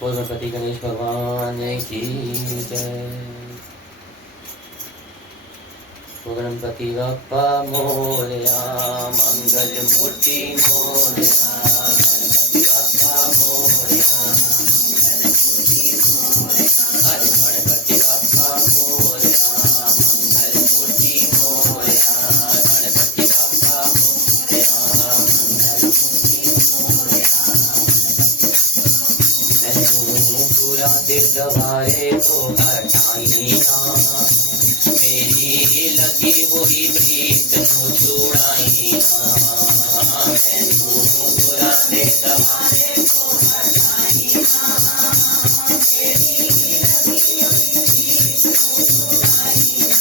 बोल गणपति गणेश भगवान की जय। गणपति बप्पा मोरया, मंगल मूर्ति मोरया, गणपति बप्पा मोरया, अरे गणपति बप्पा मोरया, मंगल मूर्ति मोरया, गणपति बप्पा मोरया, मंगल मूर्ति मोरया। मैनू पूरा दिल दवारे तो हटाई ना, मेरी लगी हुई प्रीत नू छुड़ाई ना। मैनू पूरा दिल दवारे तो हटाई ना, मेरी लगी हुई प्रीत नू छुड़ाई ना।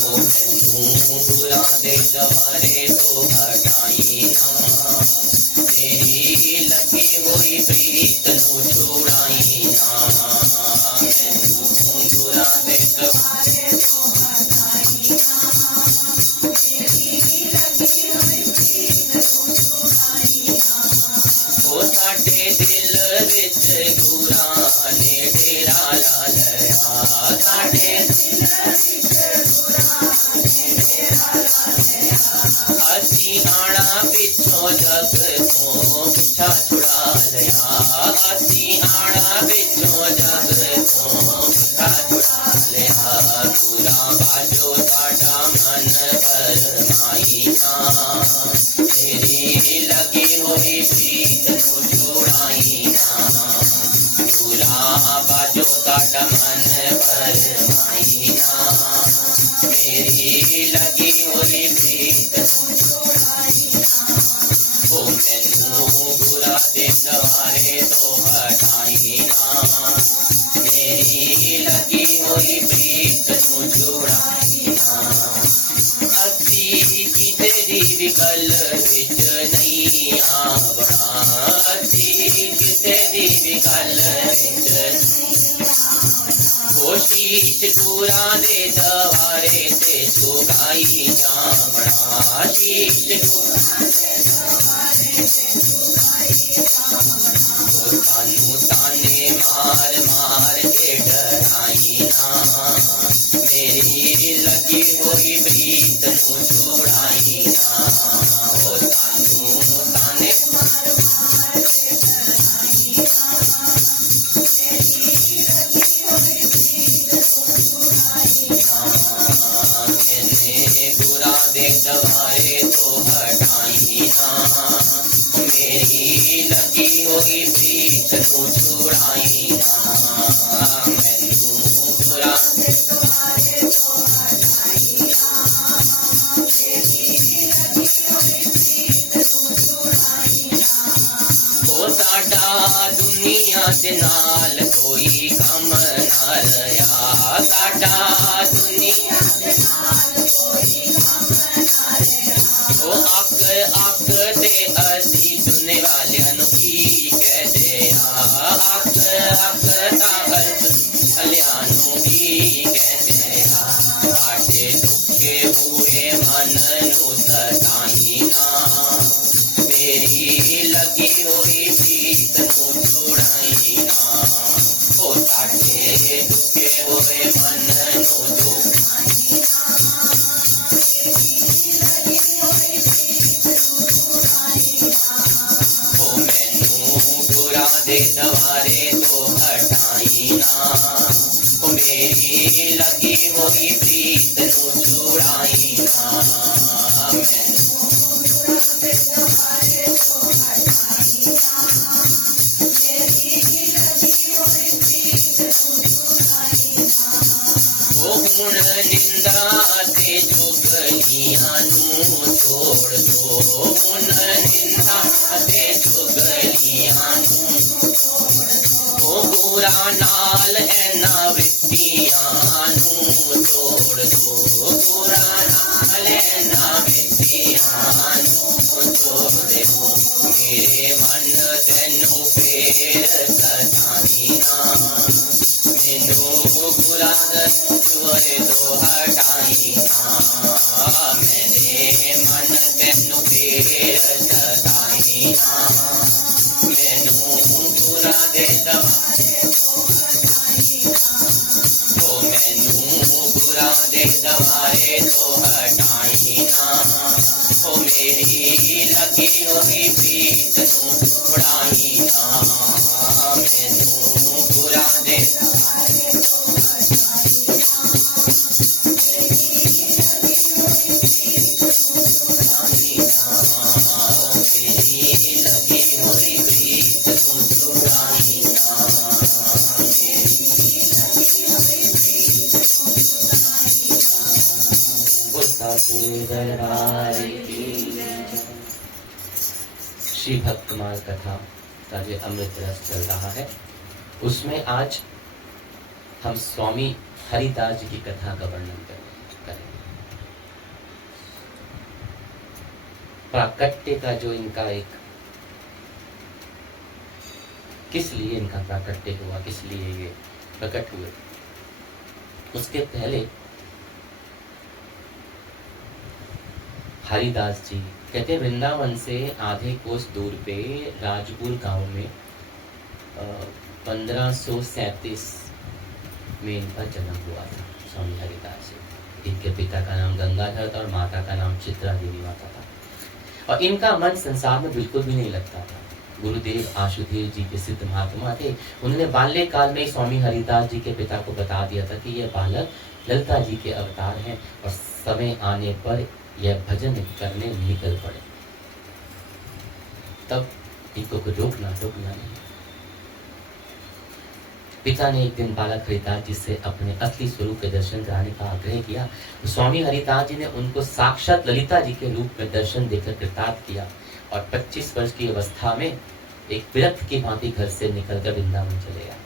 ओ मैनू पूरा दिल दवारे तो हटाई ना, मेरी लगी हुई प्रीत नू छुड़ाई ना। मैनू पूरा दिल दवारे तो हटाई ना, मेरी लगी हुई प्रीत नू छुड़ाई ना। ओ साडे दिल विच गुरां ने डेरा ला लिया, साडे दिल विच गुरां ने डेरा ला लिया। असीं आना पिछों जग तो पिछा छुड़ा लिया, असीं आना पिछों जग तो पिछा छुड़ा लिया। पूरा बाजो साडा मन फरमाई ना, तेरी लगी हुई प्रीत नू छुड़ाई ना। पूरा बाजो साडा मन फरमाई ना, मेरी लगी हुई प्रीत नू छुड़ाई ना। ओ मैनू बुरा दे सवारे तो हटाई ना, मेरी लगी हुई प्रीत नू छुड़ाई ना। असी की तेरी विकल विच नहीं आवना, असी की तेरी विकल विच कोशिश पूरा दे दवारे ते सुगाई जामना, शीश सानू ताने मार मार के डराई ना, मेरी लगी हुई प्रीत नू छुड़ाई ना। ओ सानू ताने मार मार के डराई ना, मेरी लगी हुई प्रीत नू छुड़ाई ना। मैंने बुरा दे दवारे तो हटाई ना, मेरी लगी हुई प्रीत नू छुड़ाई ना। मैनू बुरा दे दवारे तो हटाई ना, मेरी लगी हुई प्रीत नू छुड़ाई ना। ओ साडा दुनिया दे नाल कोई कम ना रहा, साडा दुनिया दे नाल कोई कम ना रहा। ओ अक अक ते असी सुनने वालियां नू की कह दिया, अक अक वालियां नू की कह दिया। साडे दुखे हुए मन नू सताई ना, मेरी लगी हुई प्रीत नू छुड़ाई ना। ओ साडे दुखे हुए मन नू दुखाई ना, मेरी लगी हुई प्रीत नू छुड़ाई ना। ओ मैनू बुरा दे दवारे तो हटाई ना, ओ मेरी लगी हुई प्रीत नू छुड़ाई ना। मैनू बुरा दे दवारे तो हटाई ना, मेरी लगी हुई प्रीत नू छुड़ाई ना। ओ हुण निंदा ते चुगलियां नू छोड़ दो, हुण निंदा ते चुगलियां नू छोड़ दो। ओ बुरा नाल ऐना वित्तियां नू जोड़ दो, बुरा नाल ऐना वित्तियां नू जोड़ दो। मेरे मन तेनू फेर सताई ना, मैनू बुरा दवारे तो हटाई ना। मेरे मन तेनू फेर सताई ना, मैनू बुरा गुरा दे दवारे ओ मैनू गुरा दे दवारे तो हटाई ना ओ मेरी लगी होगी प्रीत नू छुड़ाई ना मैनू गुरा दे श्री भक्त कुमार कथा का जो अमृत रस चल रहा है उसमें आज हम स्वामी हरिदास जी की कथा का वर्णन करेंगे। प्राकट्य का जो इनका एक किस लिए इनका प्राकट्य हुआ, किस लिए ये प्रकट हुए, उसके पहले हरिदास जी कहते वृंदावन से आधे कोस दूर पे राजपुर गांव में 1537 में इनका जन्म हुआ था। स्वामी हरिदास जी, इनके पिता का नाम गंगाधर था और माता का नाम चित्रा देवी माता था और इनका मन संसार में बिल्कुल भी नहीं लगता था। गुरुदेव आशुदेव जी के सिद्ध महात्मा थे। उन्होंने बाल्यकाल में स्वामी हरिदास जी के पिता को बता दिया था कि यह बालक ललिता जी के अवतार हैं और समय आने पर यह भजन करने निकल पड़े। तब इनको को रोकना नहीं। पिता ने एक दिन बालक हरिदास जी से अपने असली स्वरूप के दर्शन कराने का आग्रह किया। स्वामी हरिदास जी ने उनको साक्षात ललिता जी के रूप में दर्शन देकर कृतार्थ किया और 25 वर्ष की अवस्था में एक विरक्त की भांति घर से निकलकर वृंदावन चले गए।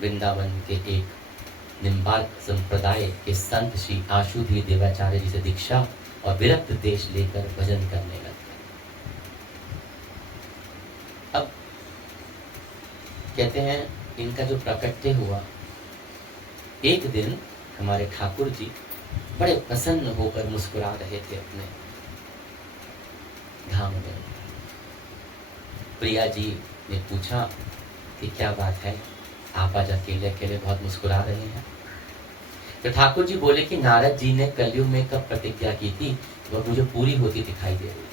वृंदावन के एक निम्बार्क संप्रदाय के संत श्री आशुधीर देवाचार्य जी से दीक्षा और विरक्त देश लेकर भजन करने लगे। अब कहते हैं इनका जो प्राकट्य हुआ, एक दिन हमारे ठाकुर जी बड़े प्रसन्न होकर मुस्कुरा रहे थे अपने धाम में। प्रिया जी ने पूछा कि क्या बात है, आप आज अकेले अकेले बहुत मुस्कुरा रहे हैं। तो ठाकुर जी बोले कि नारद जी ने कलयुग में कब प्रतिज्ञा की थी वह मुझे पूरी होती दिखाई दे रही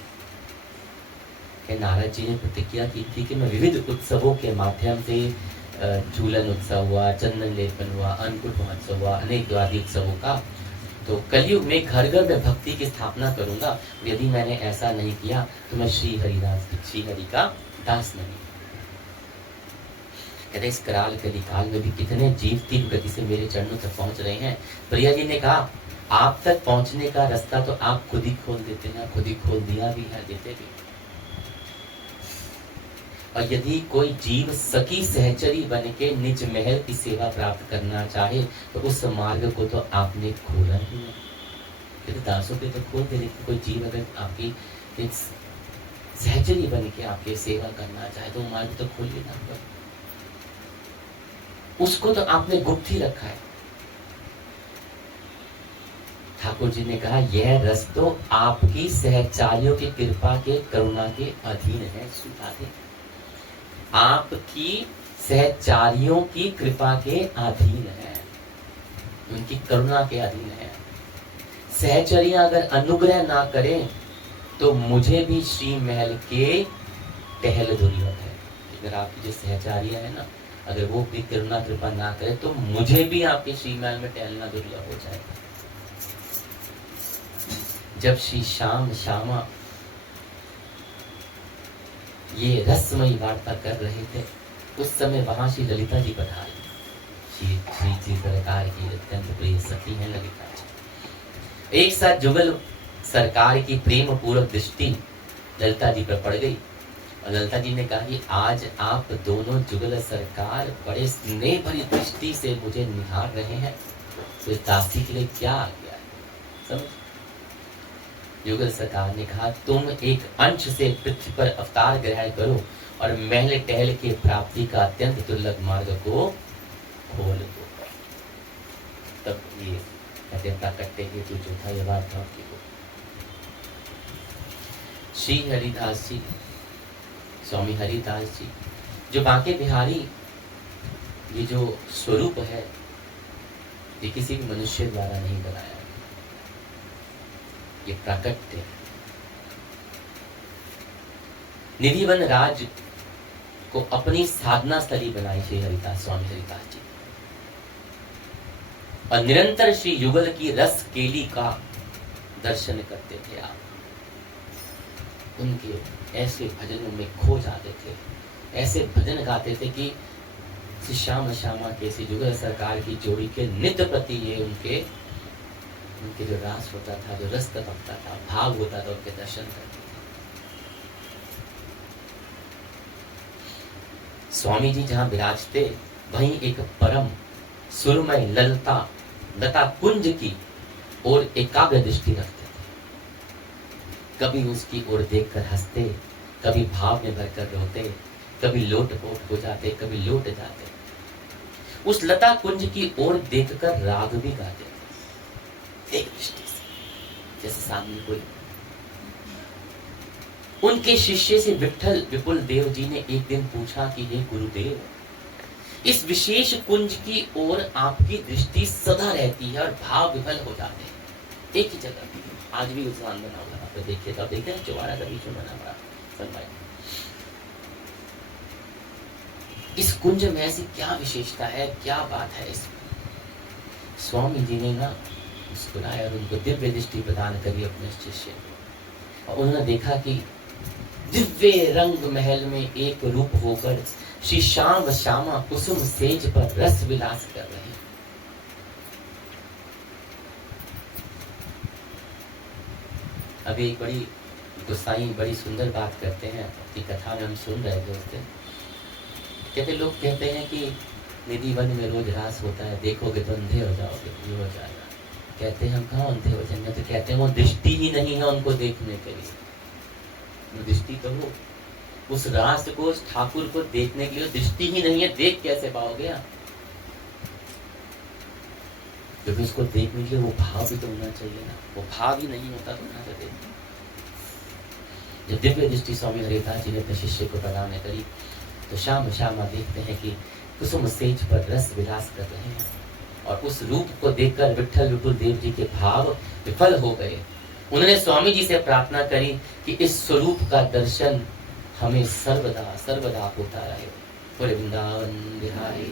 है। नारद जी ने प्रतिज्ञा की थी कि मैं विविध उत्सवों के माध्यम से, झूलन उत्सव हुआ, चंदन लेपन हुआ, अन्नकूट महोत्सव हुआ, अनेक आदि उत्सवों का, तो कलयुग में घर घर में भक्ति की स्थापना करूंगा। यदि मैंने ऐसा नहीं किया तो मैं श्री हरि का दास नहीं। कहते इस कराल कलिकाल में भी कितने जीव तीव्र गति से मेरे चरणों तक पहुंच रहे हैं। प्रिया जी ने कहा आप तक पहुंचने का रास्ता तो आप खुद ही खोल देते हैं, खुद ही खोल दिया भी है, देते भी। और यदि कोई जीव सखी सहचरी बन के निज महल की सेवा प्राप्त करना चाहे तो उस मार्ग को तो आपने खोला ही है। दासों के तो खोल दे, लेकिन कोई जीव अगर आपकी सहचरी बन के आपकी सेवा करना चाहे तो मार्ग तो खोलिए ना, उसको तो आपने गुप्त ही रखा है। ठाकुर जी ने कहा यह रस तो आपकी सहचारियों की कृपा के करुणा के अधीन है। सुधारे आपकी सहचारियों की कृपा के अधीन है, उनकी करुणा के अधीन है। सहचरियां अगर अनुग्रह ना करें तो मुझे भी श्री महल के टहल दुर्लभ है। अगर आपकी जो सहचारियां है ना, अगर वो भी करुणा कृपा ना करे तो मुझे भी आपके श्री महल में टहलना दुर्लभ हो जाएगा। जब श्री श्यामा ये रसमयी वार्ता कर रहे थे उस समय वहां श्री ललिता जी पधारी। श्री सरकार की अत्यंत प्रिय सखी है ललिता जी। एक साथ जुगल सरकार की प्रेम पूर्वक दृष्टि ललिता जी पर पड़ गई और ललिता जी ने कहा कि आज आप दोनों जुगल सरकार बड़े स्नेह भरी दृष्टि से मुझे निहार रहे हैं, तो इस दासी के लिए क्या आ गया है? समझ? जुगल सरकार ने कहा तुम एक अंश से पृथ्वी पर अवतार ग्रहण करो और महल टहल की प्राप्ति का अत्यंत दुर्लभ मार्ग को खोल दो। तब ये कहते प्राकट्य हेतु जो था ये बात था को श्री हरिदास जी, स्वामी हरिदास जी जो बांके बिहारी ये जो स्वरूप है ये किसी भी मनुष्य द्वारा नहीं बनाया, ये प्राकट्य है। निधिवन राज को अपनी साधना स्थली बनाई श्री हरिदास स्वामी हरिदास जी, और निरंतर श्री युगल की रस केली का दर्शन करते थे आप। उनके ऐसे भजनों में खो जाते थे, ऐसे भजन गाते थे कि श्री श्याम श्यामा के श्री युगल सरकार की जोड़ी के नित्य प्रति ये उनके जो रास होता था, जो रस टपकता था, भाव होता था, उनके दर्शन करते थे। स्वामी जी जहां विराजते वहीं एक परम सुरमय लता कुंज की ओर एकाग्र दृष्टि रखते थे। कभी उसकी ओर देखकर हंसते, कभी भाव में भरकर रोते, कभी लोटपोट हो जाते, कभी लौट जाते। उस लता कुंज की ओर देखकर राग भी गाते थे एक दृष्टि से, जैसे सामने कोई। उनके शिष्य से विठल विपुल देव जी ने एक दिन पूछा कि हे गुरुदेव, इस विशेष कुंज की ओर आपकी दृष्टि सदा रहती है और भाव विफल हो जाते हैं एक ही जगह। आज भी उस्मान बना हुआ आप देखिए, तब देखते हैं चौबारा का बीच में बना हुआ फरमाइए, इस कुंज में ऐसी क्या विशेषता है, क्या बात है इसमें। स्वामी जी ने ना मुस्कुराया और उनको दिव्य दृष्टि प्रदान करी अपने शिष्य को, और उन्होंने देखा कि दिव्य रंग महल में एक रूप होकर श्री श्याम श्यामा कुसुम सेज पर रस विलास कर रहे हैं। अभी एक बड़ी गुस्साई बड़ी सुंदर बात करते हैं, अपनी कथा में हम सुन रहे थे उस दिन। कहते लोग कहते हैं कि निधि वन में रोज रास होता है, देखोगे तो अंधे हो जाओगे, ये हो जाएगा। कहते हैं हम कहाँ अंधे हो जाएंगे, तो कहते हैं वो दृष्टि ही नहीं है उनको देखने के लिए। दृष्टि तो हो, उस रास को, उस ठाकुर को देखने के लिए दृष्टि ही नहीं है, देख कैसे पाओगे आप। जब उसको देखने के लिए वो भाव भी तो होना चाहिए ना, वो भाव ही नहीं होता तो कहाँ से देखते। जब दिव्य दृष्टि स्वामी हरिदास जी ने अपने शिष्य को प्रदान करी तो श्याम श्यामा देखते हैं कि कुसुम सेज पर रस विलास कर रहे हैं, और उस रूप को देखकर विठल विपुल देव जी के भाव विफल हो गए। उन्होंने स्वामी जी से प्रार्थना करी कि इस स्वरूप का दर्शन हमें सर्वदा सर्वदा होता रहे। पूरे वृंदावन बिहारी।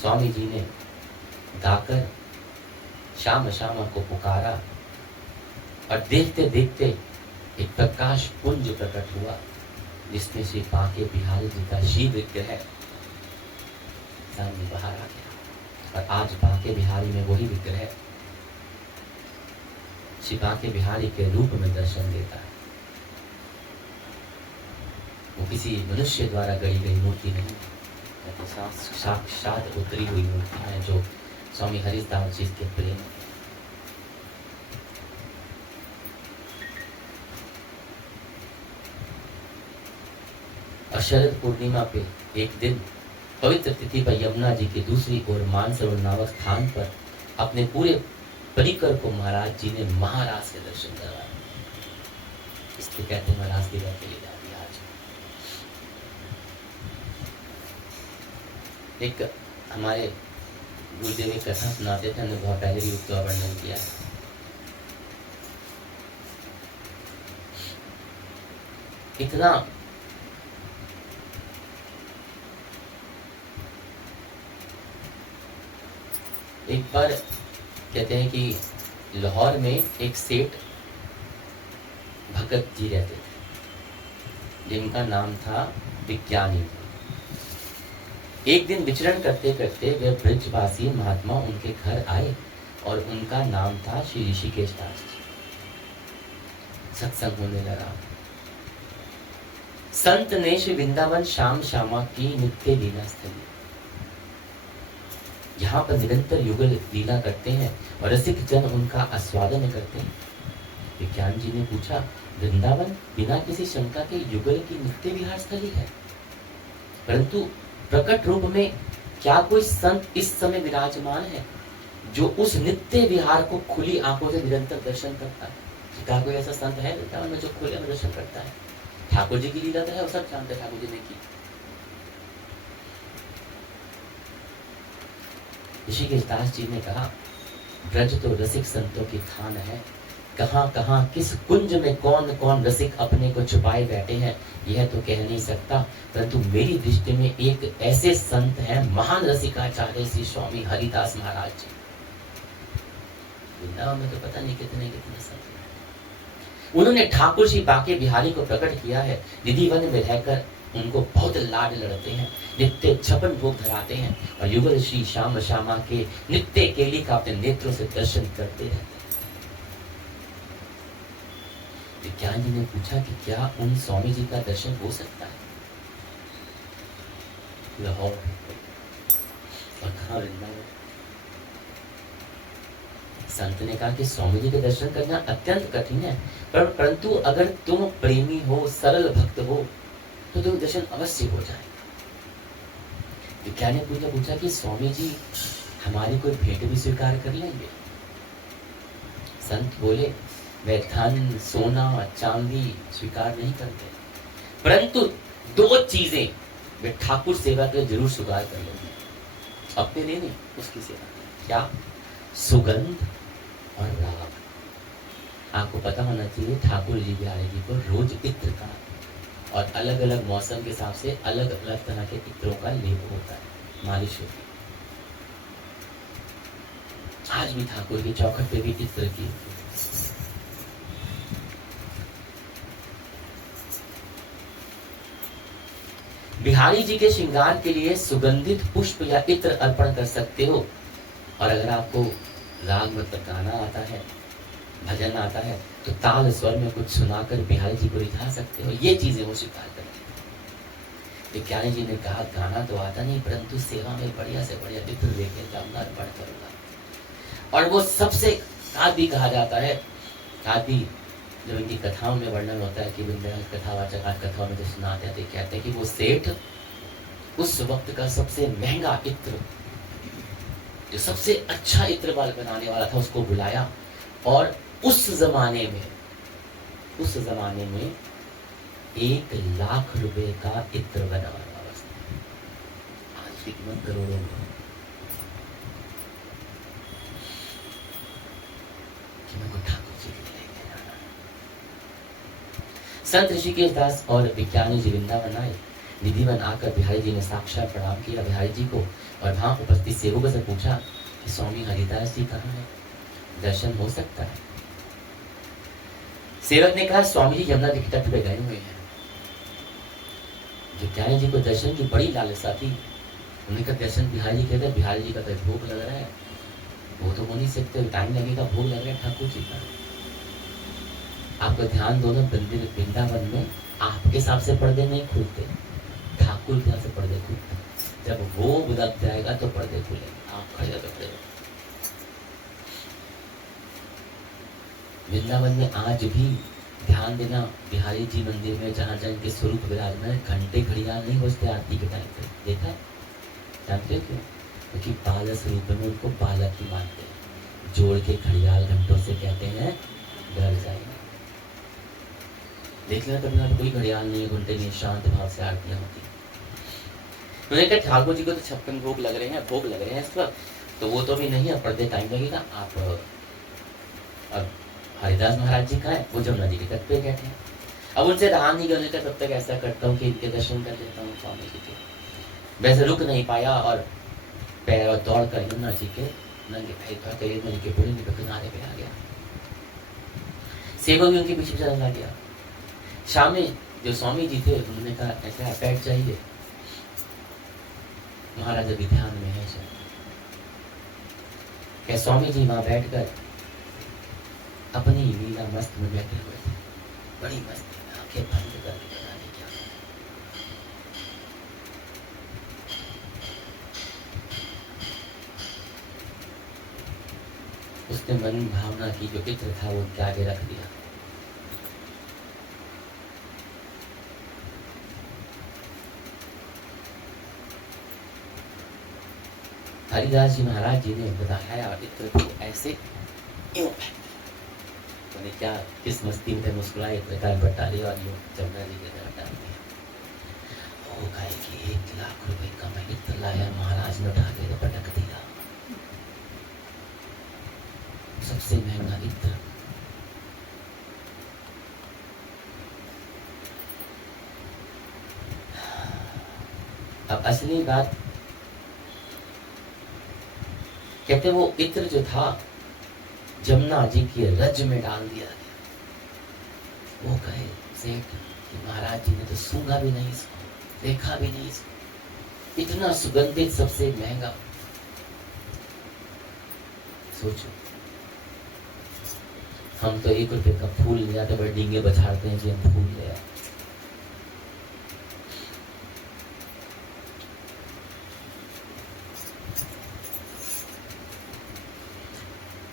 स्वामी जी ने गाकर श्याम श्यामा को पुकारा, और देखते देखते एक प्रकाश पुंज प्रकट हुआ जिसमें श्री बांके बिहारी जी का शिव विग्रह सामने बाहर आ गया। और आज बांके बिहारी में वही विग्रह श्री बांके बिहारी के रूप में दर्शन देता है। वो किसी मनुष्य द्वारा गढ़ी गई मूर्ति नहीं, साक्षात उतरी हुई मूर्ति है जो स्वामी हरिदास जी के प्रेम। और शरद पूर्णिमा पे एक दिन पवित्र तिथि पर यमुना जी की दूसरी ओर मानसरोवर नामक स्थान पर अपने पूरे परिकर को महाराज जी ने महाराज के दर्शन करवाए। इसलिए कहते हैं महाराज की बात के लिए जाती है। आज एक हमारे गुरुदेव एक कथा सुनाते थे, हमने बहुत पहले भी उसका वर्णन किया है। इतना एक बार कहते हैं कि लाहौर में एक सेठ भगत जी रहते थे जिनका नाम था विज्ञानी। एक दिन विचरण करते करते वे ब्रजवासी महात्मा उनके घर आए और उनका नाम था श्री ऋषिकेश दास जी। सत्संग होने लगा। संत ने श्री वृंदावन श्याम श्यामा की नित्य लीला स्थली, यहाँ पर निरंतर युगल लीला करते हैं और रसिक जन उनका आस्वादन करते हैं। विज्ञान जी ने पूछा, वृंदावन बिना किसी शंका के युगल की नित्य विहार स्थली है, परंतु प्रकट रूप में क्या कोई संत इस समय विराजमान है जो उस नित्य विहार को खुली आंखों से निरंतर दर्शन करता है? क्या कोई ऐसा संत है वृंदावन में जो खुले में दर्शन करता है? ठाकुर जी की लीला तो है, वो सब जानते ठाकुर जी ने की, ऋषिकेश दास जी ने कहा, ब्रज तो रसिक संतों की थान है, कहाँ कहाँ किस कुंज में कौन कौन रसिक अपने को छुपाए बैठे हैं, यह तो कह नहीं सकता, परंतु मेरी दृष्टि में एक ऐसे संत हैं, महान रसिकाचार्य श्री स्वामी हरिदास महाराज जी। वृंदावन में तो पता नहीं कितने कितने संत हैं। उन्होंने ठाकुर श्री बाके बिहारी को प्रकट किया है, निधि वन में रहकर उनको बहुत लाड लड़ते हैं, नित्य 56 भोग धराते हैं और युगल श्री श्याम श्यामा के नित्य केली का अपने नेत्रों से दर्शन करते रहते हैं। विज्ञान जी ने पूछा कि क्या उन स्वामी जी का दर्शन हो सकता है? लाहौर और कहाँ वृंदावन। संत ने कहा कि स्वामी जी के दर्शन करना अत्यंत कठिन है, परंतु अगर तुम प्रेमी हो, सरल भक्त हो, तो तुम दर्शन अवश्य हो जाए। विज्ञान ने पूछा कि स्वामी जी हमारी कोई भेंट भी स्वीकार कर लेंगे? संत बोले, वे धन सोना चांदी स्वीकार नहीं करते, परंतु 2 चीजें वे ठाकुर सेवा के लिए जरूर स्वीकार कर लेंगे, अपने लिए नहीं, उसकी सेवा। क्या? सुगंध और राग। आपको पता होना चाहिए ठाकुर जी बिहारी जी को रोज इत्र का और अलग अलग मौसम के हिसाब से अलग अलग तरह के इत्रों का लेप होता है, मालिश होती है। आज भी ठाकुर की चौखट पे भी इत्र की। बिहारी जी के श्रृंगार के लिए सुगंधित पुष्प या इत्र अर्पण कर सकते हो, और अगर आपको राग मतलब गाना आता है, भजन आता है, तो ताल स्वर में कुछ सुनाकर बिहारी जी को रिझा सकते हो। ये चीजें वो स्वीकार करते हैं। विज्ञानी जी ने कहा, गाना तो आता नहीं, परंतु सेवा में बढ़िया से बढ़िया इत्र लेकर जाऊंगा, अर्पण करूंगा। और वो सबसे आदि कहा जाता है। आदि जब इनकी कथाओं में वर्णन होता है कि कथावाचक आज कथाओं में जो सुनाते हैं, कहते हैं कि वो सेठ उस वक्त का सबसे महंगा इत्र, जो सबसे अच्छा इत्र बाल बनाने वाला था, उसको बुलाया और उस जमाने में 1 लाख रुपए का इत्र बनाया। आज की कीमत करोड़ों में। संत ऋषिकेश दास और विज्ञानी जी वृंदावन आए। निधिवन आकर बिहारी जी ने साक्षात प्रणाम किया बिहारी जी को, और वहां उपस्थित सेवकों से पूछा कि स्वामी हरिदास जी कहाँ हैं, दर्शन हो सकता है? सेवक ने कहा, स्वामी जी यमुना जी के तट पे गए हुए हैं। विज्ञानी जी को दर्शन की बड़ी लालसा थी। उन्होंने कहा, दर्शन बिहारी जी कहते, बिहारी जी का तो भोग लग रहा है, वो तो हो नहीं सकते, टाइम लगेगा, भोग लग रहा है ठाकुर जी का। आपका ध्यान दोनों मंदिर वृंदावन में आपके हिसाब से पर्दे नहीं खुलते, ठाकुर के हिसाब से पर्दे खुलते। जब वो बुलक जाएगा तो पर्दे खुलेंगे, आप खड़े होकर खड़े हो। वृंदावन में आज भी ध्यान देना, बिहारी जी मंदिर में जहाँ जहाँ के स्वरूप विराजमान, घंटे घड़ियाल नहीं बजते आरती के टाइम पे, देखा? जानते हो क्यों? क्योंकि बालक स्वरूप में उनको बालक ही मानते हैं। जोड़ के घड़ियाल घंटों से कहते हैं डर जाएगा। देख लेना कभी ना, कोई घड़ियाल नहीं है, घंटे नहीं, शांत भाव से आरतियां होती। उन्होंने कहा, ठाकुर जी को तो 56 भोग लग रहे हैं इस वक्त, तो वो तो भी नहीं है, पर्दे टाइम लगेगा। आप अब हरिदास महाराज जी कहाँ है? वो जमुना जी के तट पे बैठे हैं। अब उनसे रहा नहीं गया, तब तक ऐसा करता हूँ कि इनके दर्शन कर लेता हूँ स्वामी जी के। वैसे रुक नहीं पाया और पैर और दौड़ कर यमुना जी के नंगे पैर के पुलिंग के किनारे पे आ गया। सेवक भी उनके पीछे चला गया। शाम में जो स्वामी जी थे, उन्होंने कहा, ऐसा बैठ जाइए, महाराज अभी ध्यान में है। क्या स्वामी जी वहां बैठकर अपनी लीला मस्त में बैठे हुए थे, बड़ी मस्ती में आंखें बंद करके बनाने क्या। उसने मन भावना की जो इत्र था वो उनके आगे रख दिया। हरिदास जी महाराज जी ने बताया, इत्र को ऐसे तो क्या किस मस्ती में मुस्कुराए, इत्र बटा लिया और जमुना जी के घर डाल दिया। हो गए कि 1 लाख रुपए का मैं इत्र लाया, महाराज ने उठा के पटक दिया। अब असली बात, कहते वो इत्र जो था जमुना जी की रज में डाल दिया गया। वो कहे सेठ कि महाराज जी ने तो सूंघा भी नहीं इसको, देखा भी नहीं इसको, इतना सुगंधित, सबसे महंगा। सोचो, हम तो 1 रुपए का फूल ले जाते, बड़े डींगे बछाड़ते हैं जी हम फूल ले आए।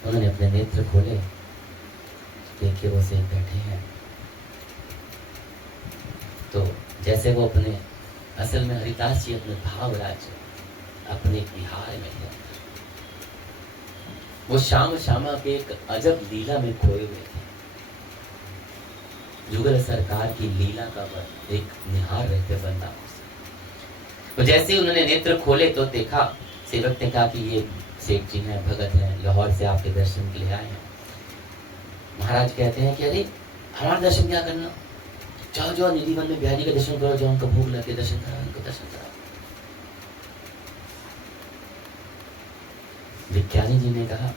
उन्होंने अपने नेत्र खोले, देखिए वो सेठ बैठे हैं। तो जैसे वो अपने, असल में हरिदास जी अपने भाव राज्य अपने बिहार में है, वो श्याम श्यामा के एक अजब लीला में खोए हुए थे। जुगल सरकार की लीला का एक निहार रहते वृंदावन से। तो जैसे ही उन्होंने नेत्र खोले तो देखा, सेवक ने कहा कि ये सेठ जी हैं, भगत हैं, लाहौर से आपके दर्शन के लिए आए हैं। महाराज कहते हैं कि अरे हमारा दर्शन क्या करना, जाओ जाओ निधिवन में बिहारी का दर्शन करो, जाओ उनका भोग लगे दर्शन कराओ, उनको दर्शन कराओ। विज्ञानी जी ने कहा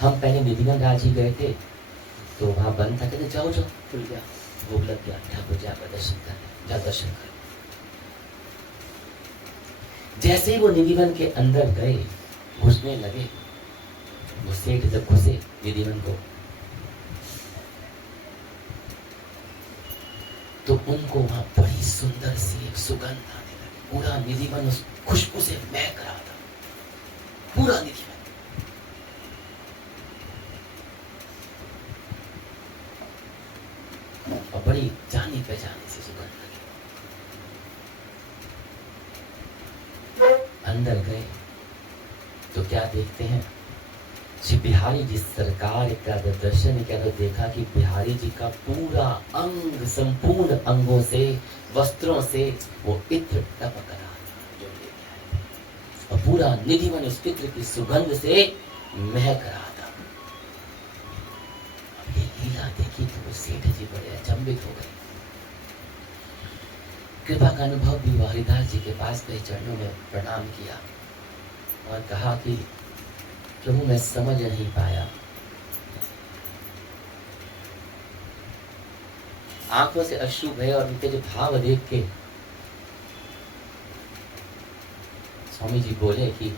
हम पहले निधिवन राज ही गए थे तो वहां बंद था, कहते जाओ जाओ, खुल गया, भोग लग गया, ठाकुर जी आपका दर्शन कर, जाओ दर्शन करो। जैसे ही वो निधिवन के अंदर गए, घुसने लगे, वो सेठ जब घुसे निधिवन को, तो उनको वहां बड़ी सुंदर सी एक सुगंध आने लगी। पूरा निधिवन उस खुशबू से महक रहा था, पूरा निधिवन। और बड़ी जानी पहचानी सी सुगंध लगी। अंदर गए तो क्या देखते हैं, श्री बिहारी जी सरकार का दर्शन किया तो देखा कि बिहारी जी का पूरा अंग, संपूर्ण अंगों से, वस्त्रों से वो इत्र टपक रहा था जो लेके आए थे, और पूरा निधिवन उस इत्र की सुगंध से महक रहा था। अब ये लीला देखी तो वो सेठ जी बड़े अचंभित हो गए। कृपा का अनुभव भी हरिदास जी के पास गए, चरणों में प्रणाम किया और कहा कि प्रभु मैं समझ नहीं पाया, आंखों से अश्रु भय और उनके जो भाव देख के स्वामी जी बोले कि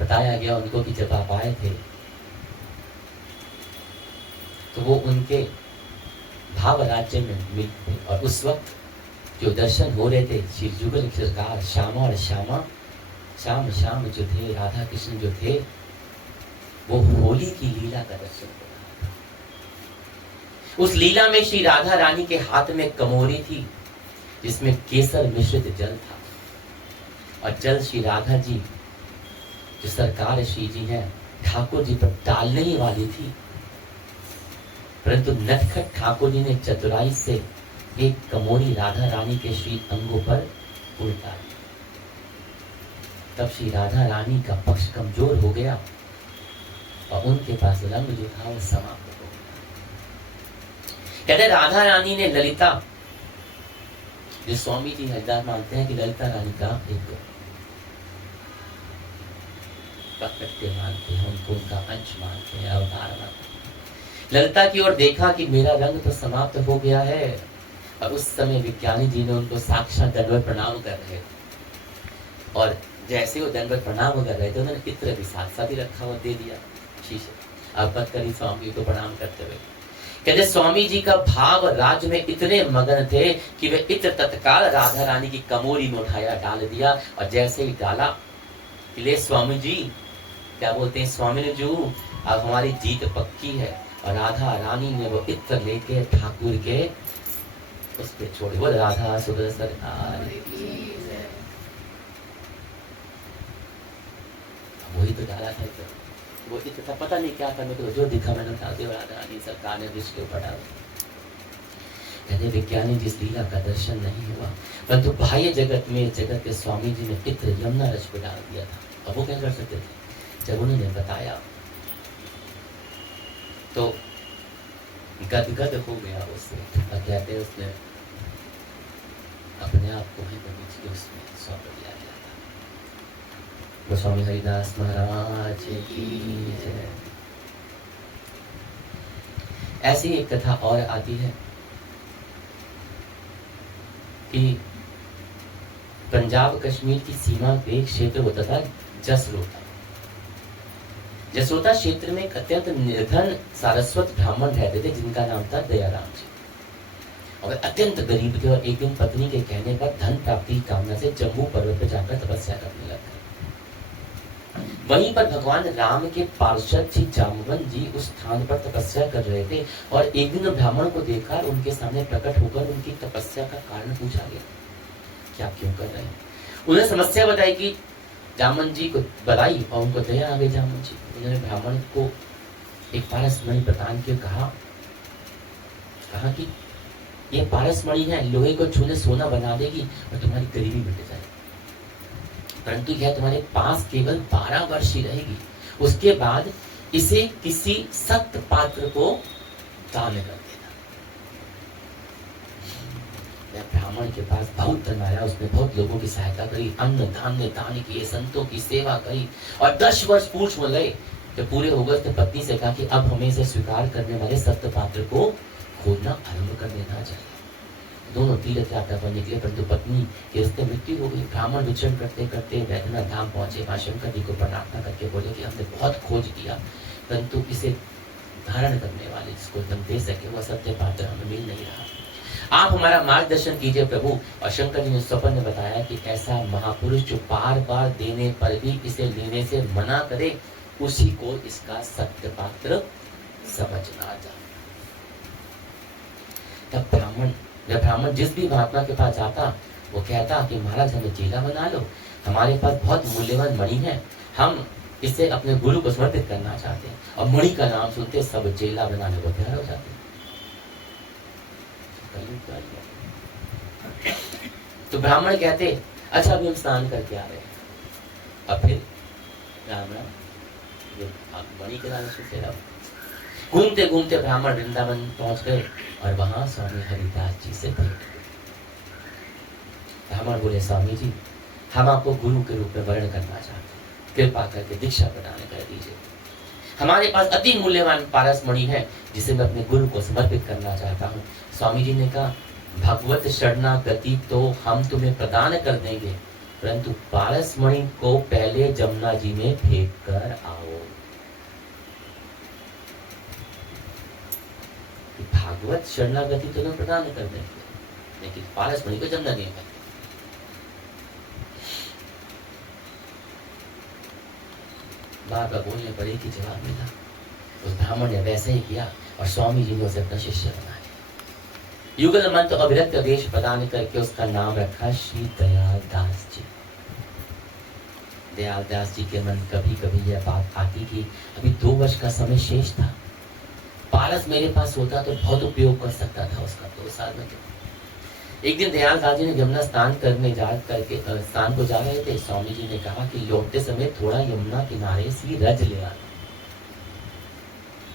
बताया गया उनको कि जब आप आए थे तो वो उनके भाव राज्य में मिलते, और उस वक्त जो दर्शन हो रहे थे श्री जुगल सरकार श्यामा और श्यामा, श्याम श्याम जो थे, राधा कृष्ण जो थे, वो होली की लीला का दर्शन हो रहा था। उस लीला में श्री राधा रानी के हाथ में कमोरी थी जिसमें केसर मिश्रित जल था, और जल श्री राधा जी जो सरकार श्री जी हैं ठाकुर जी पर डालने ही वाली थी, परंतु नटखट ठाकुर जी ने चतुराई से एक कमोरी राधा रानी के श्री अंगों पर उल्टा दी। तब श्री राधा रानी का पक्ष कमजोर हो गया और उनके पास रंग जो था वो समाप्त हो गया। कहते राधा रानी ने ललिता, जो स्वामी जी हरिदास मानते हैं कि ललिता रानी का एक प्रकट मानते हैं, उनको उनका अंश मानते हैं, अवतार मानते हैं। ललिता की ओर देखा कि मेरा रंग तो समाप्त हो गया है, और उस समय विज्ञानी जी ने उनको साक्षात दंडवत प्रणाम कर रहे थे, और जैसे वो दंडवत प्रणाम कर रहे थे उन्होंने इत्र भी साथ साथ ही रखा हुआ दे दिया शीशे। आप करी स्वामी को प्रणाम करते हुए कहते स्वामी जी का भाव राज्य में इतने मगन थे कि वे इत्र तत्काल राधा रानी की कमोरी में उठाया डाल दिया, और जैसे ही डाला कि ले स्वामी जी, क्या बोलते हैं स्वामी ने जो अब हमारी जीत पक्की है, और राधा रानी ने वो इत्र लेके ठाकुर के उस पे छोड़, वो राधा सुंदर सरकार वही तो डाला था इत्र, वो इत्र था, पता नहीं क्या था, मेरे को जो दिखा मैंने उठा दिया, राधा रानी सरकार ने विश्व के ऊपर डाल। कहते विज्ञानी जिस लीला का दर्शन नहीं हुआ, परंतु बाह्य जगत में जगत के स्वामी जी ने इत्र यमुना रज पे डाल दिया था। अब वो क्या कर सकते थे, जब उन्होंने बताया तो गदगद हो गया उससे, और कहते उसने अपने आप को ही बनीच के उसमें सौंप दिया गया था। गोस्वामी हरिदास महाराज की जय। ऐसी एक कथा और आती है कि पंजाब कश्मीर की सीमा पे एक क्षेत्र होता था जसरोटा। जसरोटा क्षेत्र में एक अत्यंत निर्धन सारस्वत ब्राह्मण रहते थे जिनका नाम था दयाराम जी। और अत्यंत गरीब थे और एक दिन पत्नी के कहने पर धन प्राप्ति की कामना से जम्मू पर्वत पर जाकर तपस्या करने लग गए। वहीं पर भगवान राम के पार्षद श्री जामवन जी उस स्थान पर तपस्या कर रहे थे और एक दिन ब्राह्मण को देखकर उनके सामने प्रकट होकर उनकी तपस्या का कारण पूछा गया कि आप क्यों कर रहे हैं। उन्हें समस्या बताई कि जामवन जी को बताई और उनको दया आ गई। जामवन जी उन्होंने ब्राह्मण को एक पारसमणि प्रदान किया। कहा कि ये पारसमणि है, लोहे को छूने सोना बना देगी और तुम्हारी गरीबी मिट जाएगी, परंतु यह तुम्हारे पास केवल 12 वर्ष ही रहेगी। उसके बाद इसे किसी सत्य पात्र को दान कर देना। वह ब्राह्मण के पास बहुत धन आया, उसने बहुत लोगों की सहायता करी, अन्न धान्य दान किए, संतों की सेवा करी और 10 वर्ष पूर्ण गए। जब पूरे हो गए उसने पत्नी से कहा कि अब हमें इसे स्वीकार करने वाले सत्य पात्र को खोजना आरंभ कर देना चाहिए। दोनों तीर्थ यात्रा पर निकले, परंतु पत्नी की उससे मृत्यु हो गई। ब्राह्मण विचरण करते करते वैद्यनाथ धाम पहुंचे। वहां शंकर जी को प्रार्थना करके बोले कि हमने बहुत खोज किया, परंतु इसे धारण करने वाले जिसको हम दे सके वह सत्य पात्र हमें मिल नहीं रहा। आप हमारा मार्गदर्शन कीजिए प्रभु। और शंकर जी ने स्वप्न में बताया कि ऐसा महापुरुष जो बार बार देने पर भी इसे लेने से मना करे, उसी को इसका सत्य पात्र समझना चाहिए। तब ब्राह्मण जिस भी महात्मा के पास जाता वो कहता कि महाराज हमें चेला बना लो, हमारे पास बहुत मूल्यवान मणि है, हम इसे अपने गुरु को समर्पित करना चाहते हैं। और मणि का नाम सुनते सब चेला बनाने को तैयार हो जाते। तो ब्राह्मण कहते अच्छा अभी हम स्नान करके आ रहे हैं। अब फिर ब्राह्मण मणि के नाम सुनते रहो। घूमते घूमते ब्राह्मण वृंदावन पहुंच गए और वहां स्वामी हरिदास जी से भेंट। ब्राह्मण बोले स्वामी जी हम आपको गुरु के रूप में वर्ण करना चाहते हैं, कृपा करके दीक्षा प्रदान कर दीजिए। हमारे पास अति मूल्यवान पारसमणि है जिसे मैं अपने गुरु को समर्पित करना चाहता हूँ। स्वामी जी ने कहा भगवत शरणागति तो हम तुम्हें प्रदान कर देंगे, परंतु पारसमणि को पहले जमुना जी में फेंक कर आओ। भागवत शरणागति तो मैं प्रदान कर देंगे, लेकिन पारसमणि को जमुना नहीं है। बार बार बोलने पर एक ही जवाब मिला। उस ब्राह्मण ने वैसे ही किया और स्वामी जी ने उसे अपना शिष्य बनाया। युगल मंत्र अविरक्त वेश प्रदान करके उसका नाम रखा श्री दयाल दास जी। दयाल दास जी के मन कभी कभी यह बात आती कि अभी 2 वर्ष का समय शेष था, पारस मेरे पास होता तो बहुत उपयोग कर सकता था उसका 2 साल में। एक दिन दयाल दास जी ने यमुना स्नान करने स्नान को जा रहे थे। स्वामी जी ने कहा कि लौटते समय थोड़ा यमुना किनारे से रज ले आना।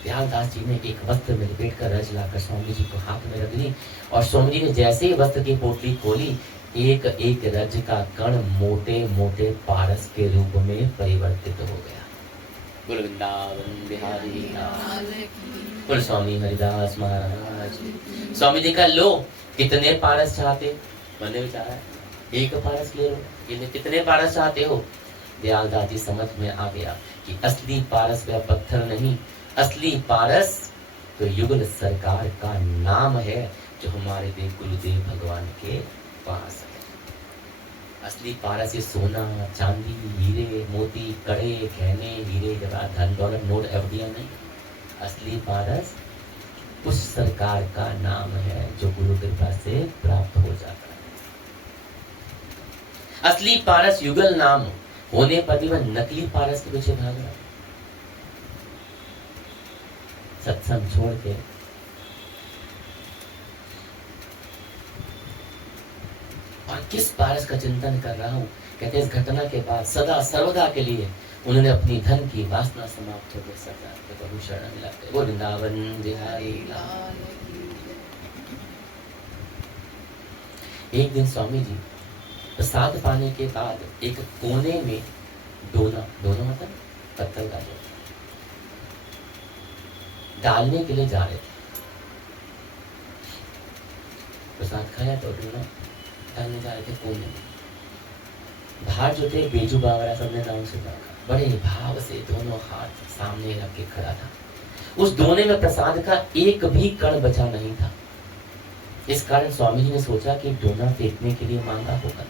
दयाल दास जी ने एक वस्त्र में लपेट कर रज लाकर स्वामी जी को हाथ में रख ली और स्वामी जी ने जैसे ही वस्त्र की पोटली खोली, एक एक रज का कण मोटे मोटे पारस के रूप में परिवर्तित हो गया। बोल वृंदावन बिहारी बोल स्वामी हरिदास महाराज। स्वामी जी का लो कितने पारस चाहते? मैंने विचारा एक पारस ले लो, कितने पारस चाहते हो? दयाल दास जी समझ में आ गया कि असली पारस वह पत्थर नहीं, असली पारस तो युगल सरकार का नाम है जो हमारे देव गुरुदेव भगवान के पास है। असली पारस ये सोना चांदी हीरे मोती कड़े गहने हीरे जवाहर धन दौलत नोट एफडियां नहीं। असली पारस उस सरकार का नाम है जो गुरु कृपा से प्राप्त हो जाता है। असली पारस युगल नाम होने पर भी वह नकली पारस के पीछे भाग रहा। सत्संग छोड़ के और किस पारस का चिंतन कर रहा हूं? कहते इस घटना के बाद सदा सर्वदा के लिए उन्होंने अपनी धन की वासना समाप्त होकर सरकार के प्रभु शरण में लग गए। वो वृंदावन बिहारी लाल। एक दिन स्वामी जी प्रसाद पाने के बाद एक कोने में डोना मतलब पत्थर का डोना डालने के लिए जा रहे थे। प्रसाद खाया तो डोना डालने जा रहे थे कोने में। बाहर जो थे बेजू बावरा सबने नाम सुना, बड़े भाव से दोनों हाथ सामने रख के खड़ा था। उस दोने में प्रसाद का एक भी कण बचा नहीं था। इस कारण स्वामी जी ने सोचा कि डोना फेंकने के लिए मांगा होगा।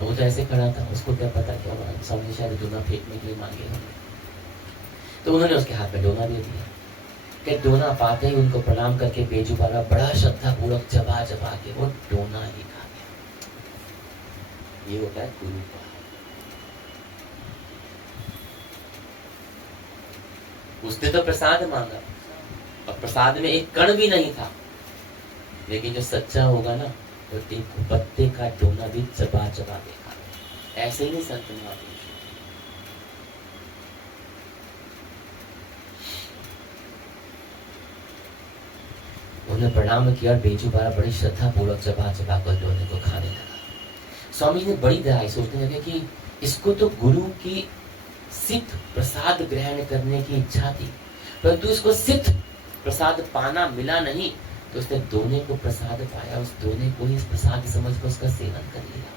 वो तो ऐसे खड़ा था, उसको क्या पता क्या हुआ, स्वामी जी शायद डोना फेंकने के लिए मांगे होंगे। तो उन्होंने उसके हाथ में डोना दे दिया। कि डोना पाते ही उनको प्रणाम करके बेजू बावरा बड़ा श्रद्धा पूर्वक चबा के वो डोना ही खा गया। ये होता है गुरु का। उसने तो प्रसाद मांगा और प्रसाद में एक कण भी नहीं था, लेकिन जो सच्चा होगा ना वो एक पत्ते का डोना भी चबा के खा। ऐसे ही नहीं संत महापुरुष। उन्होंने प्रणाम किया और बेजू बावरा बड़ी श्रद्धा पूर्वक चबा कर डोने को खाने लगा। स्वामी जी ने बड़ी दया सोचने लगे कि इसको तो गुरु की सिद्ध प्रसाद ग्रहण करने की इच्छा थी, परंतु इसको सिद्ध प्रसाद पाना मिला नहीं, तो उसने दोने को प्रसाद पाया। उस दोने को ही प्रसाद समझ कर उसका सेवन कर लिया।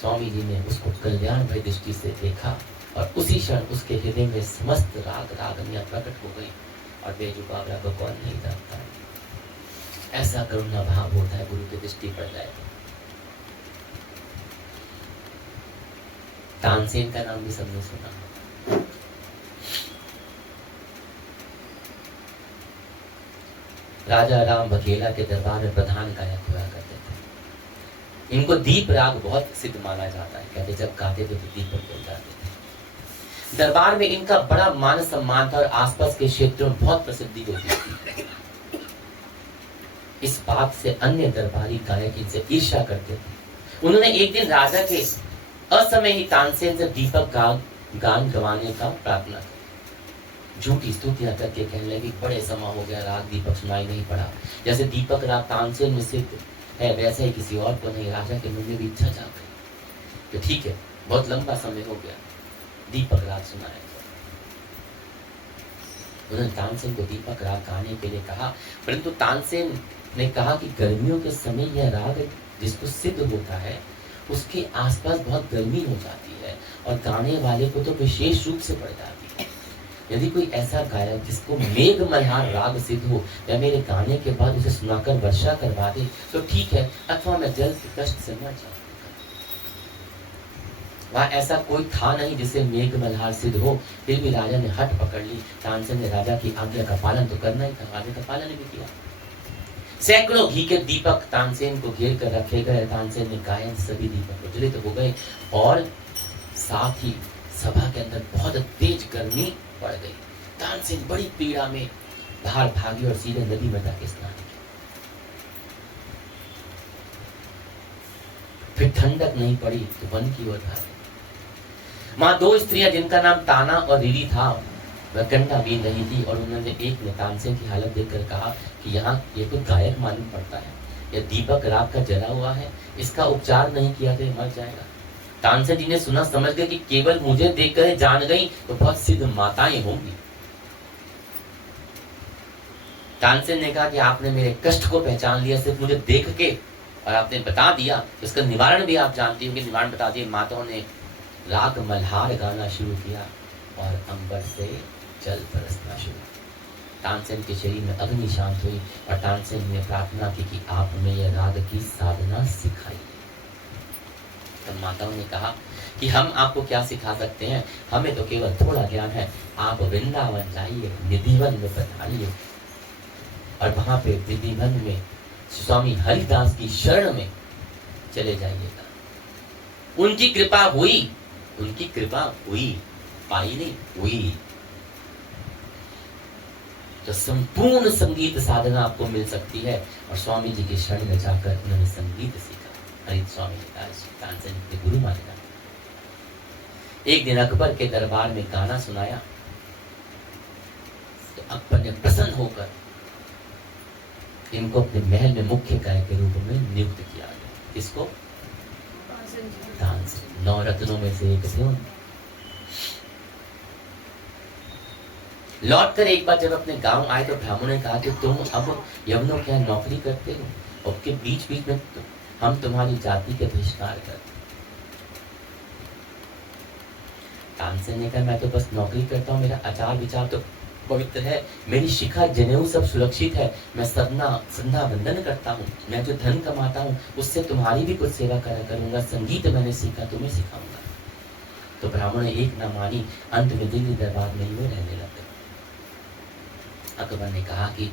स्वामी जी ने उसको कल्याण भरी दृष्टि से देखा और उसी क्षण उसके हृदय में समस्त रागनियां प्रकट हो गई और बेजू बावरा को कौन नहीं जानता। ऐसा करुणा भाव होता है गुरु की दृष्टि पड़ जाए। तानसेन का नाम भी सबने सुना। राजा राम बघेला के दरबार में प्रधान गायक हुआ करते थे। इनको दीप राग बहुत सिद्ध माना जाता है। कहते जब गाते थे तो दीपक बन जाते थे। दरबार में इनका बड़ा मान सम्मान था और आसपास के क्षेत्रों में बहुत प्रसिद्धि होती थी। इस बात से अन्य दरबारी गायक इनसे ईर्ष्या करते थे। उन्होंने एक दिन राजा के असमय ही तानसेन से दीपक गान गवाने का प्रार्थना की। झूठी स्तुतियां करके कहने लगी बड़े समय हो गया राग दीपक सुनाई नहीं पड़ा। जैसे दीपक राग तानसेन में सिद्ध है वैसे ही किसी और को नहीं। राजा के मुंह में भी इच्छा जाग गई कि ठीक है, बहुत लंबा समय हो गया, दीपक राग सुनाया। उन्होंने तानसेन को दीपक राग गाने के लिए कहा, परंतु तानसेन ने कहा कि गर्मियों के समय यह राग जिसको सिद्ध होता है उसके आसपास बहुत गर्मी हो जाती है और गाने वाले को तो विशेष रूप से पड़ जाती है। यदि कोई ऐसा गायक जिसको मेघ मल्हार राग सिद्ध हो या मेरे गाने के बाद उसे सुनाकर वर्षा करवा दे तो ठीक है, अथवा मैं जल के कष्ट से मर जाऊं। वहां ऐसा कोई था नहीं जिसे मेघ मल्हार सिद्ध हो। फिर भी राजा ने हट पकड़ ली। तानसेन ने राजा की आज्ञा का पालन तो करना ही था। राजा का पालन भी किया। सैकड़ों घी के दीपक तानसेन को घेर कर रखे गए। तानसेन ने गायन सभी दीपक प्रज्वलित हो गए और साथ ही सभा के अंदर बहुत तेज गर्मी पड़ गई। तानसेन बड़ी पीड़ा में बाहर भागे और सीधे नदी में जाके स्नान किया। फिर ठंडक नहीं पड़ी तो वन की ओर भागे। वहां दो स्त्रियां जिनका नाम ताना और रीरी था वह गंडा बीन रही थी और उन्होंने एक ने तानसेन की हालत देखकर कहा कि यहाँ ये तो गायक मालूम पड़ता है, यह दीपक राग का जला हुआ है, इसका उपचार नहीं किया तो मर जाएगा। तानसेन जी ने सुना, समझ गए कि केवल मुझे देखकर जान गई तो बहुत सिद्ध माताएं होंगी। तानसेन ने कहा कि आपने मेरे कष्ट को पहचान लिया सिर्फ मुझे देख के और आपने बता दिया, इसका निवारण भी आप जानती होंगे, निवारण बता दिया। माताओं ने राग मल्हार गाना शुरू किया और अंबर से जल बरसना शुरू। तानसेन के शरीर में अग्नि शांत हुई और तानसेन ने प्रार्थना की कि आप हमें यह राग की साधना सिखाइए। तब माताओं ने कहा कि हम आपको क्या सिखा सकते हैं, हमें तो केवल थोड़ा ज्ञान है। आप वृंदावन जाइए, निधिवन में पधारिए और वहां पे निधिवन में स्वामी हरिदास की शरण में चले जाइएगा। उनकी कृपा हुई, उनकी कृपा हुई, पाई नहीं हुई, तो संपूर्ण संगीत साधना आपको मिल सकती है। और स्वामी जी के शरण में जाकर उन्होंने संगीत सीखा। हरित स्वामी तानसेन के गुरु माने जाते। एक दिन अकबर के दरबार में गाना सुनाया तो अकबर ने प्रसन्न होकर इनको अपने महल में मुख्य गायक के रूप में नियुक्त किया गया। किसको? तानसेन। 9 रत्नों में से एक थे। लौटकर एक बार जब अपने गांव आए तो ब्राह्मणों ने कहा कि तुम अब यवनों के यहाँ नौकरी करते हो और के बीच बीच में हम तुम्हारी जाति के बहिष्कार करते। तानसेन ने कहा मैं तो बस नौकरी करता हूँ, मेरा आचार विचार तो पवित्र है, मेरी शिखा जनेऊ सब सुरक्षित है, मैं संध्या वंदन करता हूँ, मैं जो धन कमाता हूँ उससे तुम्हारी भी कुछ सेवा करा करूंगा, संगीत मैंने सीखा तुम्हें सिखाऊंगा। तो ब्राह्मण ने एक न मानी, अंत में दिल्ली दरबार में ही वो रहने लगे। अकबर ने कहा कि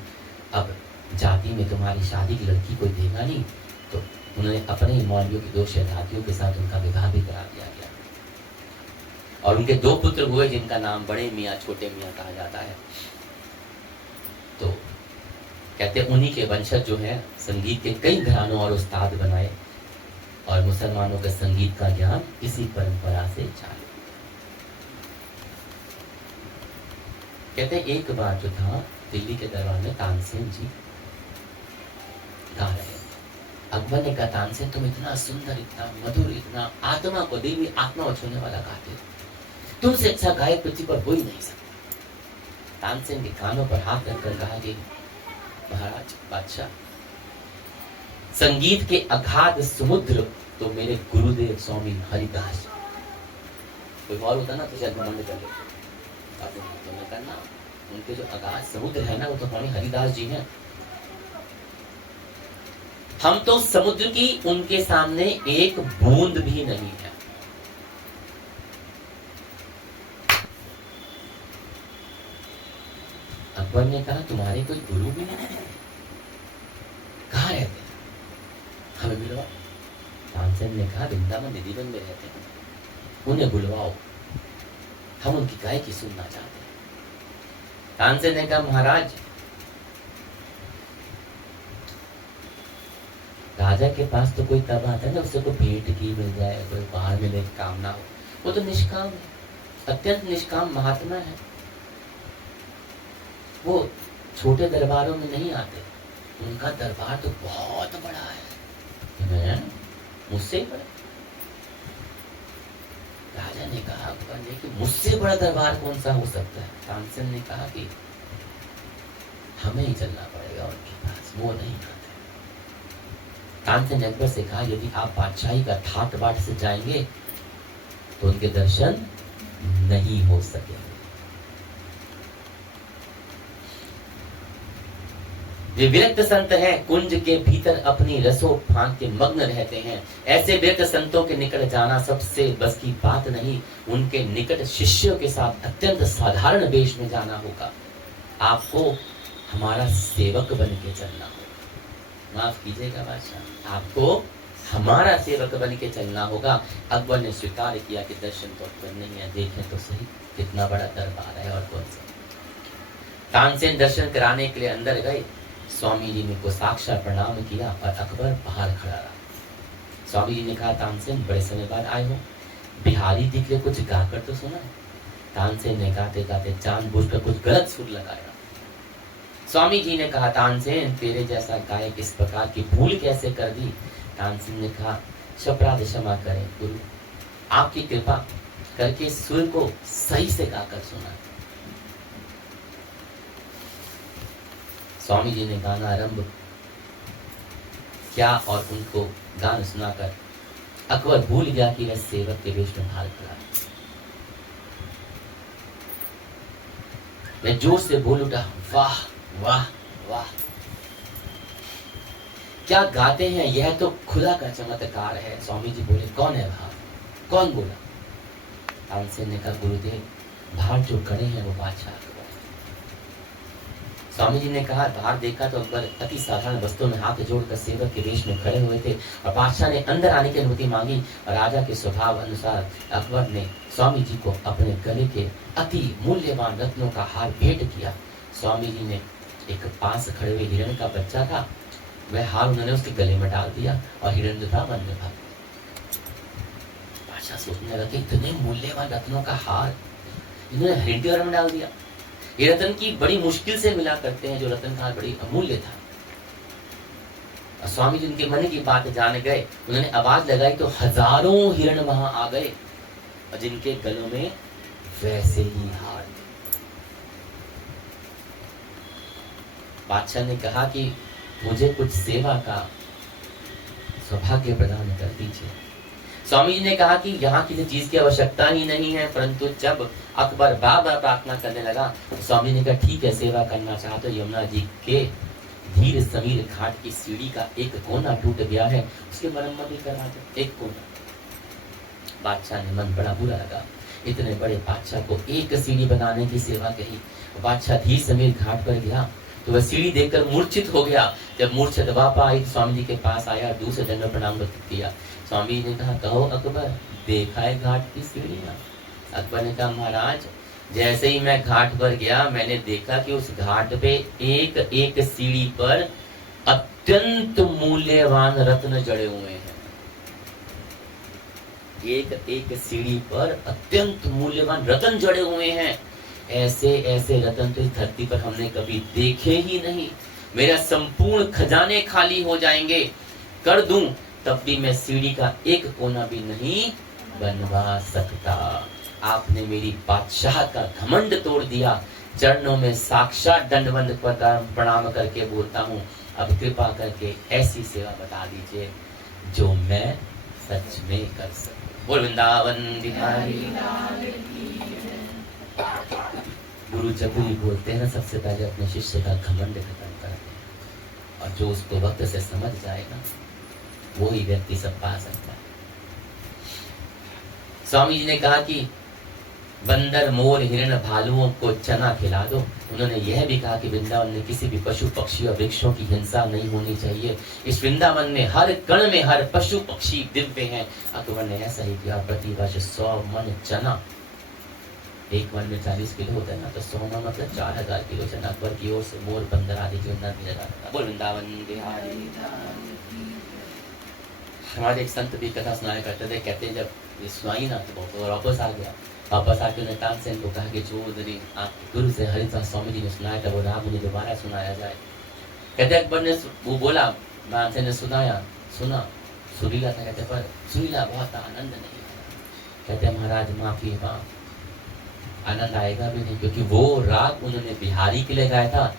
अब जाति में तुम्हारी शादी की लड़की कोई देगा नहीं, तो उन्होंने अपने ही मौलवियों की 2 शहजादियों के साथ उनका विवाह भी करा दिया गया और उनके 2 पुत्र हुए जिनका नाम बड़े मियाँ छोटे मियाँ कहा जाता है। तो कहते हैं उन्हीं के वंशज जो है संगीत के कई घरानों और उस्ताद बनाए और मुसलमानों के संगीत का ज्ञान इसी परंपरा से चालू। कहते हैं एक बार जो था दिल्ली के दरबार में तानसेन जी गा रहे। अकबर ने कहा तानसेन तुम इतना सुंदर, इतना मधुर, इतना आत्मा को देवी आत्मा को छूने वाला गाते हो, तुमसे अच्छा गायक पृथ्वी पर हो ही नहीं सकता। तानसेन के कानों पर हाथ रखकर कहा कि महाराज बादशाह, संगीत के अगाध समुद्र तो मेरे गुरुदेव स्वामी हरिदास। कोई और होता ना तो शायद घमंड कर लेते, करना उनके जो अगाध समुद्र है ना वो तो स्वामी हरिदास जी हैं। हम तो समुद्र की उनके सामने एक बूंद भी नहीं है। अकबर ने कहा तुम्हारे कोई गुरु भी नहीं है, कहाँ रहते हैं, हमें बुलवाओ। तानसेन ने कहा वृंदावन निधिवन में रहते हैं, उन्हें बुलवाओ, हम उनकी गायकी सुनना चाहते हैं। तानसेन ने कहा महाराज राजा के पास तो कोई तब आता है ना उससे कोई भेंट की मिल जाए, कोई बाहर मिले कामना हो, वो तो निष्काम है, अत्यंत निष्काम महात्मा है, वो छोटे दरबारों में नहीं आते, उनका दरबार तो बहुत बड़ा है, मैं मुझसे ही बड़ा। राजा ने कहा अकबर ने कि मुझसे बड़ा दरबार कौन सा हो सकता है। तानसेन ने कहा कि हमें ही चलना पड़ेगा उनके पास, वो नहीं आते। तानसेन ने अकबर से कहा यदि आप बादशाही का ठाट बाट से जाएंगे तो उनके दर्शन नहीं हो सकेंगे। वे विरक्त संत हैं, कुंज के भीतर अपनी रसों फांक के मग्न रहते हैं। ऐसे विरक्त संतों के निकट जाना सबसे बस की बात नहीं, उनके निकट शिष्यों के साथ अत्यंत साधारण वेश में जाना होगा। आपको हमारा सेवक बन के चलना होगा। माफ कीजिएगा बादशाह, आपको हमारा सेवक बन के चलना होगा। अकबर ने स्वीकार किया कि दर्शन तो अकबर नहीं है, देखें तो सही कितना बड़ा दरबार है और कौन सा। तानसेन दर्शन कराने के लिए अंदर गए। स्वामी जी ने को साक्षात प्रणाम किया और अकबर बाहर खड़ा रहा। स्वामी जी ने कहा तानसेन बड़े समय बाद आए हो, बिहारी जी के कुछ गाकर तो सुना। तानसेन ने गाते गाते जानबूझकर कुछ गलत सुर लगाया। स्वामी जी ने कहा तानसेन तेरे जैसा गायक इस प्रकार की भूल कैसे कर दी। तानसेन ने कहा अपराध क्षमा करें गुरु, आपकी कृपा करके सुर को सही से गाकर सुना। स्वामी जी ने गाना आरंभ किया और उनको गान सुनाकर अकबर भूल गया कि वह सेवक के वेश में बाहर खड़ा है। मैं जोर से बोल उठा वाह वाह वाह, क्या गाते हैं, यह तो खुदा का चमत्कार है। स्वामी जी बोले कौन है बाहर, कौन बोला। तानसेन ने कहा गुरुदेव बाहर जो खड़े हैं वो बादशाह अकबर। स्वामी जी ने कहा बाहर देखा तो अकबर अति साधारण वस्त्रों में हाथ जोड़कर सेवक के वेश में खड़े हुए थे और बादशाह ने अंदर आने की अनुमति मांगी और राजा के स्वभाव अनुसार अकबर ने स्वामी जी को अपने गले के अति मूल्यवान रत्नों का हार भेंट किया। स्वामी जी ने एक पास खड़े हुए हिरण का बच्चा था, वह हार उन्होंने उसके गले में डाल दिया और हिरण जो था वन में भाग गया। बादशाह सोचने लगा कि इतने मूल्यवान रत्नों का हार इन्होंने हिरण के गले में डाल दिया। ये रतन की बड़ी मुश्किल से मिला करते हैं, जो रतन का हार बड़ी अमूल्य था। और स्वामी जी उनके मन की बात जान गए, उन्होंने आवाज लगाई तो हजारों हिरण वहां आ गए और जिनके गलों में वैसे ही हार। बादशाह ने कहा कि मुझे कुछ सेवा का सौभाग्य प्रदान कर दीजिए। स्वामी जी ने कहा कि यहाँ किसी चीज की आवश्यकता ही नहीं है, परंतु जब अकबर बार बार प्रार्थना करने लगा तो स्वामी ने कहा ठीक है, सेवा करना चाहते हो, यमुना जी के धीर समीर घाट की सीढ़ी का एक कोना टूट गया है, उसकी मरम्मत भी करा दो, एक कोना। बादशाह ने मन बड़ा बुरा लगा, इतने बड़े बादशाह को एक सीढ़ी बनाने की सेवा कही। बादशाह धीर समीर घाट पर गया तो वह सीढ़ी देखकर मूर्छित हो गया। जब मूर्छित वापस आई स्वामी जी के पास आया, दूसरे दंड प्रणाम किया। स्वामी जी ने कहा कहो अकबर, देखा है घाट की सीढ़ियां? अकबर ने कहा महाराज, जैसे ही मैं घाट पर गया मैंने देखा कि उस घाट पे एक एक सीढ़ी पर अत्यंत मूल्यवान रत्न जड़े हुए हैं। एक एक सीढ़ी पर अत्यंत मूल्यवान रत्न जड़े हुए हैं। ऐसे ऐसे रत्न तो इस धरती पर हमने कभी देखे ही नहीं। मेरा संपूर्ण खजाने खाली हो जाएंगे, कर दूं तब भी मैं सीढ़ी का एक कोना भी नहीं बनवा सकता। आपने मेरी बादशाह का घमंड तोड़ दिया। चरणों में साक्षात दंडवंद प्रणाम करके बोलता हूँ, अब कृपा करके ऐसी सेवा बता दीजिए जो मैं सच में कर सकूं। बोल वृंदावन बिहारी। गुरु जब भी बोलते हैं ना, सबसे पहले अपने शिष्य का घमंड खत्म करते हैं, और जो उसको वक्त से समझ जाएगा वो ही व्यक्ति सब पा सकता है। स्वामी जी ने कहा कि बंदर मोर हिरण भालुओं को चना खिला दो। उन्होंने यह भी कहा कि वृंदावन में किसी भी पशु पक्षी और वृक्षों की हिंसा नहीं होनी चाहिए। इस वृंदावन में हर कण में हर पशु पक्षी दिव्य हैं। अकबर ने ऐसा ही किया। प्रतिवर्ष 100 मन चना, एक मन में 40 किलो होता है ना, तो 100 मन मतलब 4000 किलो चना अकबर की ओर से मोर बंदर आदि जो न भेजा जाता था। बोल वृंदावन बिहारी। हमारे एक संत भी कथा सुनाया करते थे, कहते जब सुनाई ना तो वापस आ गया। वापस आके उन्हें तानसेन को कहा कि जो आप गुरु से हरिदास स्वामी जी ने सुनाया था वो राग मुझे दोबारा सुनाया जाए। कहते अकबर ने वो बोला, तानसेन ने सुना सुरीला था। कहते पर सुरीला बहुत आनंद नहीं। कहते महाराज माफी माफ, आनंद आएगा भी नहीं, क्योंकि वो राग उन्होंने बिहारी के लिए गाया था,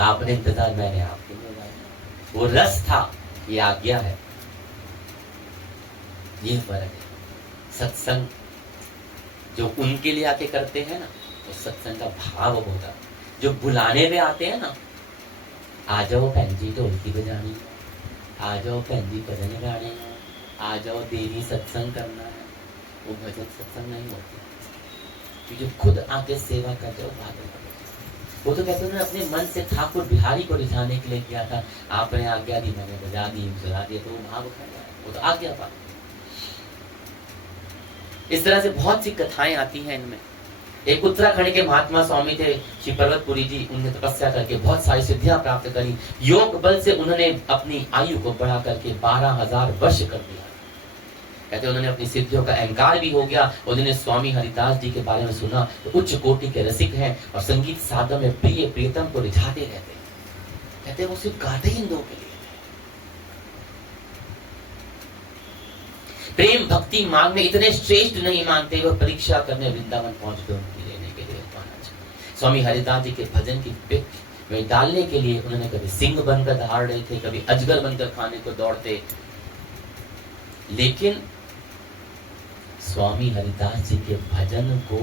आपने इंतजार मैंने आपके लिए गाया। वो रस था, ये आज्ञा है, ये फर्क है। सत्संग जो उनके लिए आके करते हैं ना, वो सत्संग का भाव होगा। जो बुलाने में आते हैं ना, आ जाओ भैन जी ढोलकी बजानी, आ जाओ भैन जी भजन गाने, आ जाओ देवी सत्संग करना है, वो भजन सत्संग नहीं होते। जो खुद आके सेवा करते हो बात है। वो तो कहते हैं अपने मन से ठाकुर बिहारी को रिझाने के लिए किया था, आपने आज्ञा दी, मैंने बजा दी, सुना दिया, तो वो भाव कर रहा है, वो तो आज्ञा पाता। इस तरह से बहुत सी कथाएं आती हैं इनमें। एक उत्तराखंड के महात्मा स्वामी थे श्री पर्वतपुरी जी, उन्होंने तपस्या करके बहुत सारी सिद्धियां प्राप्त करी। योग बल से उन्होंने अपनी आयु को बढ़ा करके 12,000 वर्ष कर दिया। कहते उन्होंने अपनी सिद्धियों का अहंकार भी हो गया। उन्होंने स्वामी हरिदास जी के बारे में सुना तो उच्च कोटि के रसिक हैं और संगीत साधना में प्रिय प्रियतम को रिझाते रहते हैं। कहते वो सिर्फ गाते ही दो के लिए, प्रेम भक्ति मांगने इतने श्रेष्ठ नहीं मानते, वो परीक्षा करने वृंदावन पहुंचते उनकी लेने के लिए। स्वामी हरिदास जी के भजन की पिक में डालने के लिए उन्होंने कभी सिंह बनकर दहाड़ रहे थे, कभी अजगर बनकर खाने को दौड़ते, लेकिन स्वामी हरिदास जी के भजन को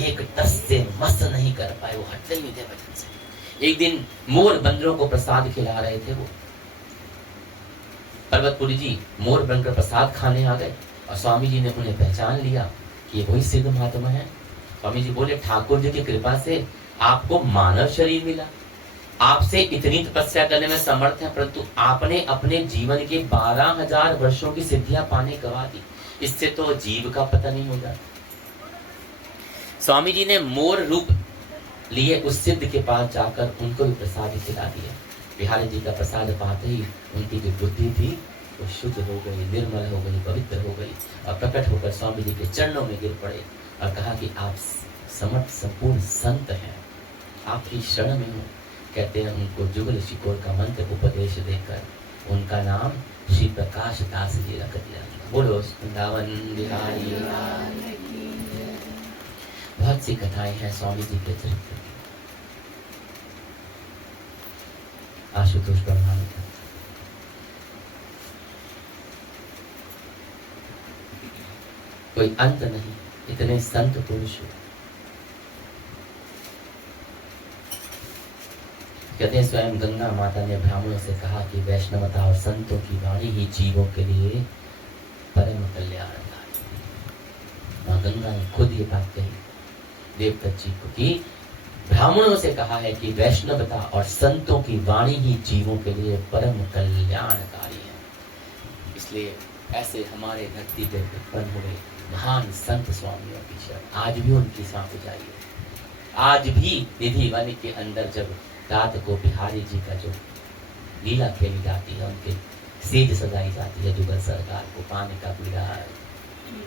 एक टस से मस नहीं कर पाए, वो हटते ही नहीं थे भजन से। एक दिन मोर बंदरों को प्रसाद खिला रहे थे वो पर्वतपुरी जी, मोर बनकर प्रसाद खाने आ गए और स्वामी जी ने उन्हें पहचान लिया कि ये वही सिद्ध महात्मा है। स्वामी जी बोले, ठाकुर जी की कृपा से आपको मानव शरीर मिला, आपसे इतनी तपस्या करने में समर्थ है, परंतु आपने अपने जीवन के 12,000 वर्षों की सिद्धियां पाने गवा दी, इससे तो जीव का पता नहीं होगा। स्वामी जी ने मोर रूप लिए उस सिद्ध के पास जाकर उनको भी प्रसाद खिला दिया। बिहारी जी का प्रसाद पाते ही उनकी जो बुद्धि थी वो शुद्ध हो गई, निर्मल हो गई, पवित्र हो गई और प्रकट होकर स्वामी जी के चरणों में गिर पड़े और कहा कि आप समर्थ संपूर्ण संत हैं, आपकी शरण में हूँ, कहते हैं उनको जुगल शिकोर का मंत्र उपदेश देकर उनका नाम श्री प्रकाश दास जी रख दिया। बोलो वृंदावन बिहारी लाल की जय। बहुत सी कथाएं हैं स्वामी जी के चरित्र की। आशुतोष ब्रह्मानंद कोई अंत नहीं, इतने संत पुरुष। कहते हैं स्वयं गंगा माता ने ब्राह्मणों से कहा कि वैष्णवता और संतों की वाणी ही जीवों के लिए परम कल्याणकारी। मां गंगा ने खुद ये बात कही देवदत्त जी को कि ब्राह्मणों से कहा है कि वैष्णवता और संतों की वाणी ही जीवों के लिए परम कल्याणकारी है। इसलिए ऐसे हमारे धरती पे उत्पन्न हुए महान संत स्वामियों की शरण आज भी उनकी सांस जाइए। आज भी निधि वन के अंदर जब रात को बिहारी जी का जो लीला खेली जाती है, उनके सेज सजाई जाती है, जुगल सरकार को पानी का पीड़ा,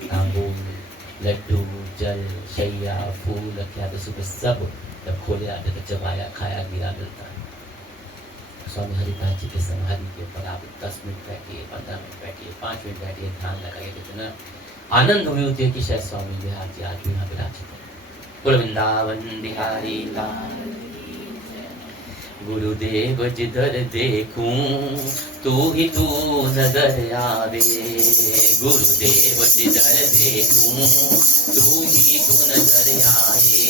तांबूल, लड्डू, जल, शैया, फूल रखा तो सुबह सब जब खोले आते तो चबाया खाया गिरा मिलता है। स्वामी हरिदास जी के समय हरि के ऊपर आप 10 मिनट बैठिए, 15 मिनट बैठिए, 5 मिनट बैठिए, ध्यान लगाइए, कितना आनंद हुई होती है कि शायद स्वामी बिहार जी आज भी यहाँ विराजित है। बोलो वृंदावन बिहारी लाल। गुरुदेव जिधर देखूं तू ही तू नजर आवे, गुरुदेव जिधर देखूं तू ही तू नजर आए।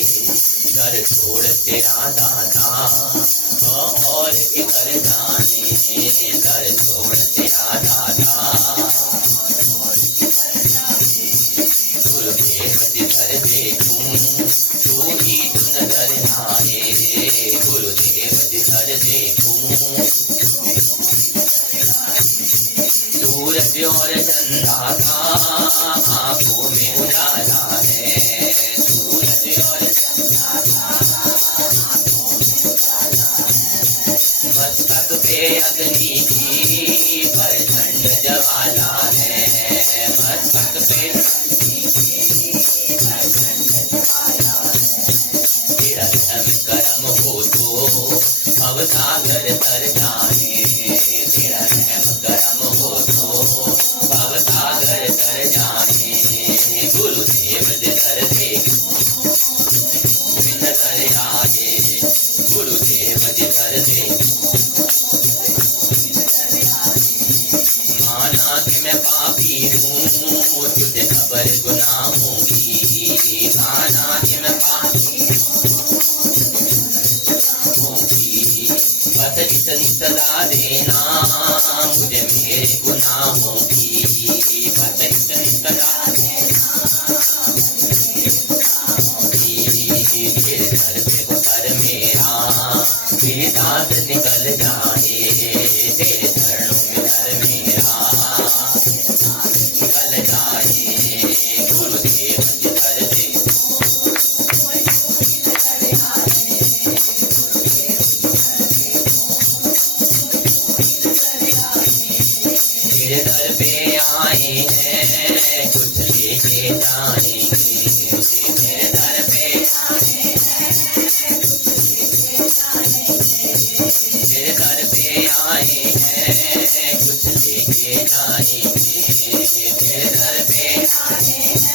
घर छोड़ तेरा दादा और इधर जाने, घर छोड़ तेरा दादा गुरुदेव जिधर देखूं तू ही तू नजर आए, गुरुदेव जिधर देखूं। सूरज और चंदा का आंखों में उजाला है, सूरज और चंदा का मस्तक पे अग्नि की प्रचंड ज्वाला है, मस्तक पे तेरा धर्म कर्म हो तो भव सागर तर जाए, तेरा धर्म कर्म हो तो भव सागर तर जाए। गुरुदेव जिधर देखूं नजर आए, गुरुदेव जिधर देखूं। माना कि मैं पापी हूँ तुझे खबर गुनाहों की, माना कि मैं पापी बस इतनी सजा देना मुझे मेरे गुनाहों की, बस इतनी सजा देना तेरे घर से गुजर मेरा मेरी सांस निकल जाए, तेरे चरणों में घर मेरा निकल जाए। गुरुदेव जिधर तेरे दर पे आए हैं कुछ लेके जाएंगे, तेरे दर पे आए हैं तेरे दर पे आए हैं कुछ लेके जाएंगे, तेरे दर पे आए हैं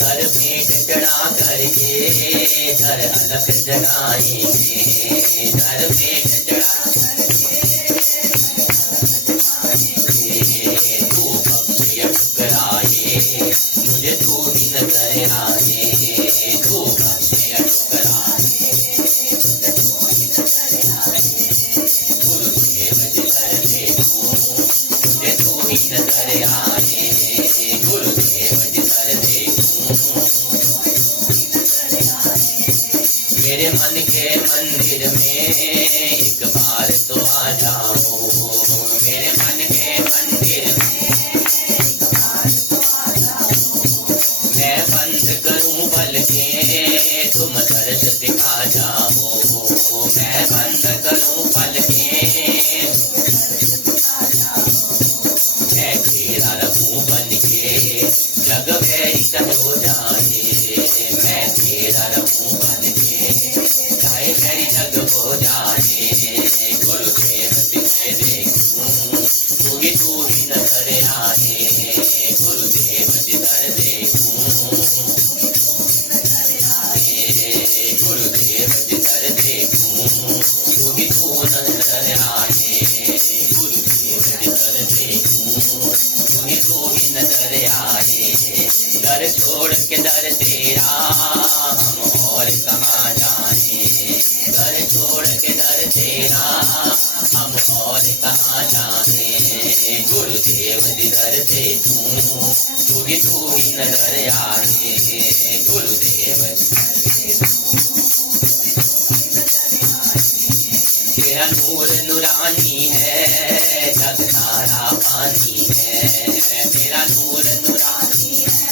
सर भेंट चढ़ा करके सर अलग जगाएंगे, सर भेंट चढ़ा तू बख्शे ठुकराए मुझे तू ही नजर आए, तू बख्शे ठुकराए गुरुदेव जिधर देखूं मुझे तू ही नजर आए, गुरुदेव जिधर देखूं। मेरे मन के मंदिर में एक बार तो आ जाओ, मेरे मन के मंदिर में एक बार तो आ जाओ। मैं बंद करूं बल के तुम दर्श दिखा जाओ, मैं बंद करूं बल के मैं तेरा रहूं बन के जग भैरी हो जाए, मैं तेरा रहूं बन के अलग हो जाए, गुरुदेव तिन्हें देखूं, तू ही नजर आए, गुरुदेव जिधर देखूं, गुरुदेव जिधर देखूं, तू नजर आए, गुरुदेव जिधर देखूं, तू ही नजर आए। दर छोड़ के दर तेरा हम और कहाँ जाए, दर छोड़ के दर तेरा हम और कहाँ जाए, गुरुदेव जिधर देखूं, तू ही नजर आए, गुरुदेव तेरा नूर नूरानी है, जग सारा पानी है, तेरा नूर नूरानी है,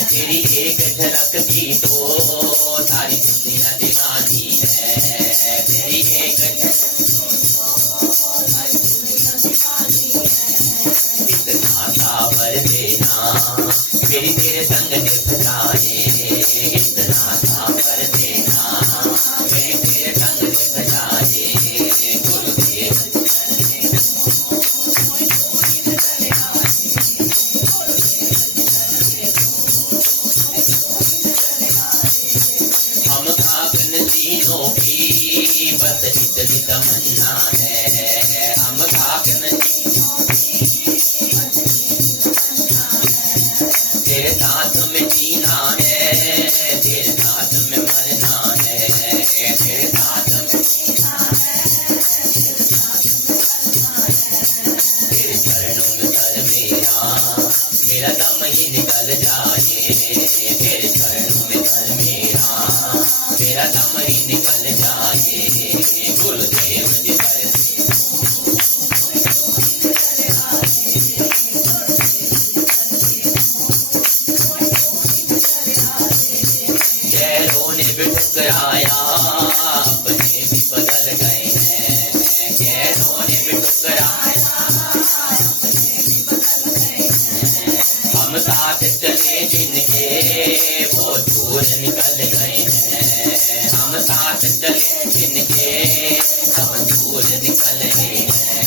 तेरी एक झलक की तो सारी दुनिया दीवानी है, तेरी एक इतना सावर देना मेरी तेरे संग निभ जाए, इतना सावर देना मेरी तेरे संग निभ जाए, गुरुदेव हम खाकन तीनों की बस इतनी तमन्ना है, हम खाकन तेरे साथ में जीना है, तेरे साथ में मरना है, तेरे साथ में तेरे चरणों में सर मेरा दम ही निकल जाए, तेरे चरणों में सर मेरा दम ही निकल जाए, गुरुदेव जिधर ठुकराया अपने भी बदल गए हैं, गैरों ने भी ठुकराया हम साथ चले जिनके वो दूर निकल गए हैं, हम साथ चले जिनके हम दूर निकल गए हैं,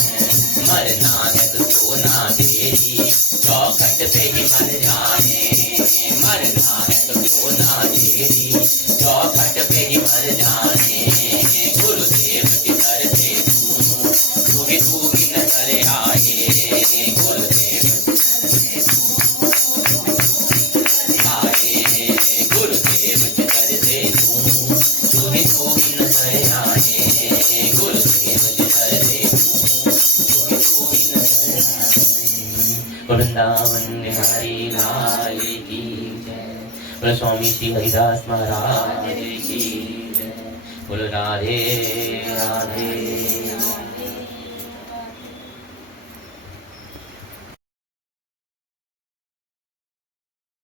मरना है तो क्यों ना देरी चौखट पे ही मर जाए, मरना है तो क्यों ना देरी चौखट पे ही मर जाने, गुरुदेव जिधर देखूं, तू ही नजर आए, गुरुदेव आए, गुरुदेव जिधर देखूं, तू ही नजर आए, गुरुदेव जिधर देखूं, तू ही नजर आए। वृंदावन बिहारी लाल की जय, बोलो स्वामी श्री हरिदास महाराज की जय, बोलो राधे राधे।